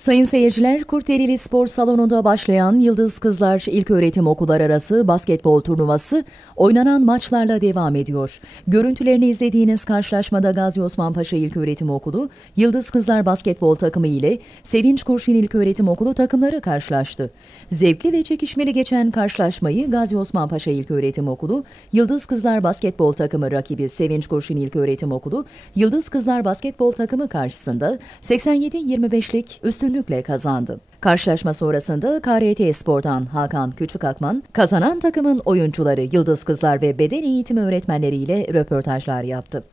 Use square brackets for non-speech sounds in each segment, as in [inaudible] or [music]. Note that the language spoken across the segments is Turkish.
Sayın seyirciler, Kurtderili Spor Salonu'nda başlayan Yıldız Kızlar İlköğretim Okullar Arası basketbol turnuvası oynanan maçlarla devam ediyor. Görüntülerini izlediğiniz karşılaşmada Gazi Osman Paşa İlköğretim Okulu, Yıldız Kızlar basketbol takımı ile Sevinç Kurşun İlköğretim Okulu takımları karşılaştı. Zevkli ve çekişmeli geçen karşılaşmayı Gazi Osman Paşa İlköğretim Okulu, Yıldız Kızlar basketbol takımı rakibi Sevinç Kurşun İlköğretim Okulu, Yıldız Kızlar basketbol takımı karşısında 87-25'lik üstünlükle kazandı. Karşılaşma sonrasında KRT Spor'dan Hakan Küçükakman, kazanan takımın oyuncuları Yıldız Kızlar ve beden eğitimi öğretmenleriyle röportajlar yaptı.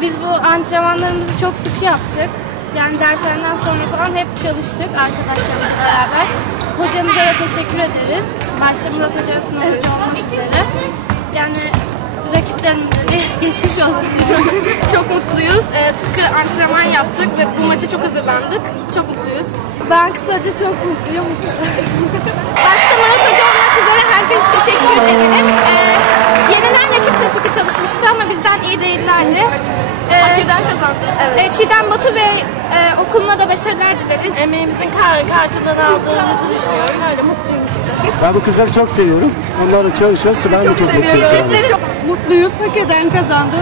Biz bu antrenmanlarımızı çok sık yaptık. Yani derslerden sonra falan hep çalıştık arkadaşlarımızla beraber. Hocamıza da teşekkür ederiz. Başta Murat Hoca, Pınar Hoca olmak üzere. Yani rakiplerimize de [laughs] geçmiş olsun. [laughs] Çok mutluyuz. Ee, sıkı antrenman yaptık ve bu maça çok hazırlandık. Çok mutluyuz. Ben kısaca çok mutluyum. [laughs] Başta Murat Hoca olmak üzere herkese teşekkür ederim. Ee, yenilen rakip de sıkı çalışmıştı ama bizden iyi değillerdi. Hakikaten kazandı. Evet. Çiğdem Batu Bey e, okuluna da başarılar dileriz. emeğimizin kar karşılığını aldığımızı düşünüyorum. Öyle mutluyum işte. Ben bu kızları çok seviyorum. Onlarla çalışıyoruz. Ben de çok mutluyum. anda. Mutluyuz. Hak eden kazandı.